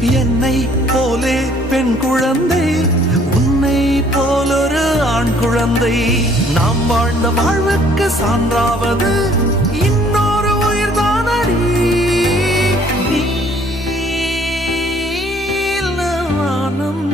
என்னை போலே பெண் குழந்தை, உன்னை போலொரு ஆண் குழந்தை. நாம் வாழ்ந்த வாழ்வுக்கு சான்றாவது இன்னொரு உயிர்தானடி. நீலவானம்